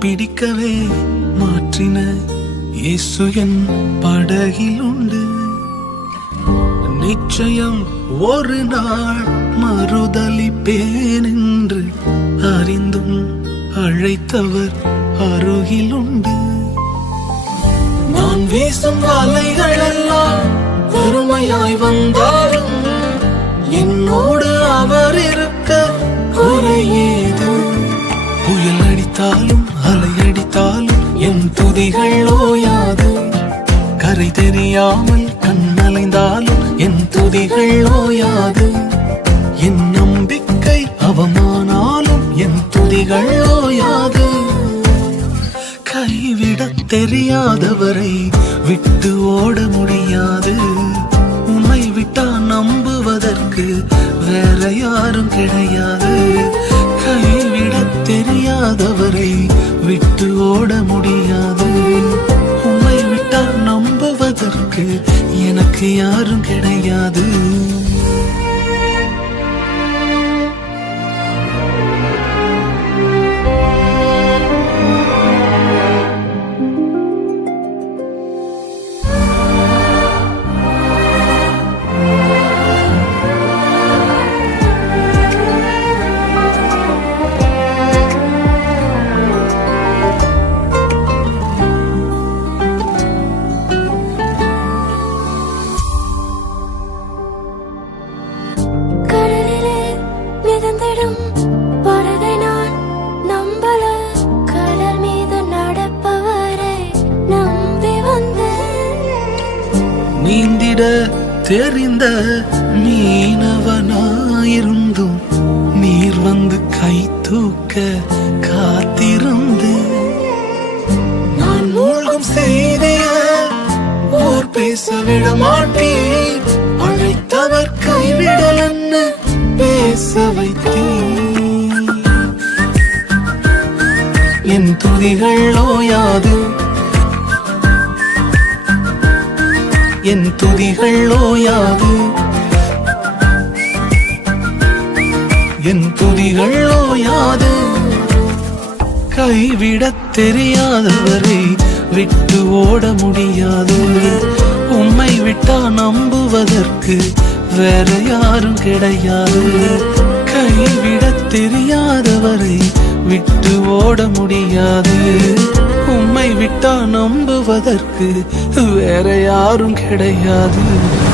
பிடிக்கவே மாற்றின இயேசு என் படகில் உண்டு. நிச்சயம் ஒரு நாள் மறுதலிப்பேன் என்று அறிந்தும் அழைத்தவர் அருகில் உண்டு. நான் வீசும் வலைகள் எல்லாம் பெருமையாய் வந்தாலும் என்னோடு அவர் இருக்க குறையேது. புயல் அடித்தாலும் அலை அடித்தாலும் என் துதிகள் ஓயாது. கரை தெரியாமல் கண்ணலைந்தாலும் என் துதிகள் ஓயாது. என் நம்பிக்கை அவமானாலும் என் துதிகள் ஓயாது. கைவிடத் தெரியாதவரை விட்டு ஓட முடியாது. உன்னை விட்டா நம்புவதற்கு வேற யாரும் கிடையாது. கைவிடத் தெரியாதவரை விட்டு ஓட முடியாது. உன்னை விட்டா நம்புவதற்கு எனக்கு யாரும் கிடையாது. நீந்திட தெரிந்த மீனவனாயிருந்தும் நீர் வந்து கை தூக்க காத்திருந்து. நான் மூழ்கும் செய்திய ஓர் பேச விட மாட்டேன். அழைத்தவர் கைவிடலன்னு பேச வைத்தேன். என் துதிகள் ஓயாது. என் துதிகள் ஓயாது. என் துதிகள் ஓயாது. கைவிடத் தெரியாதவரை விட்டு ஓட முடியாது. உம்மை விட்டா நம்புவதற்கு வேற யாரும் கிடையாது. கைவிடத் தெரியாதவரை விட்டு ஓட முடியாது. உம்மை விட்டா நம்புவதற்கு வேற யாரும் கிடையாது.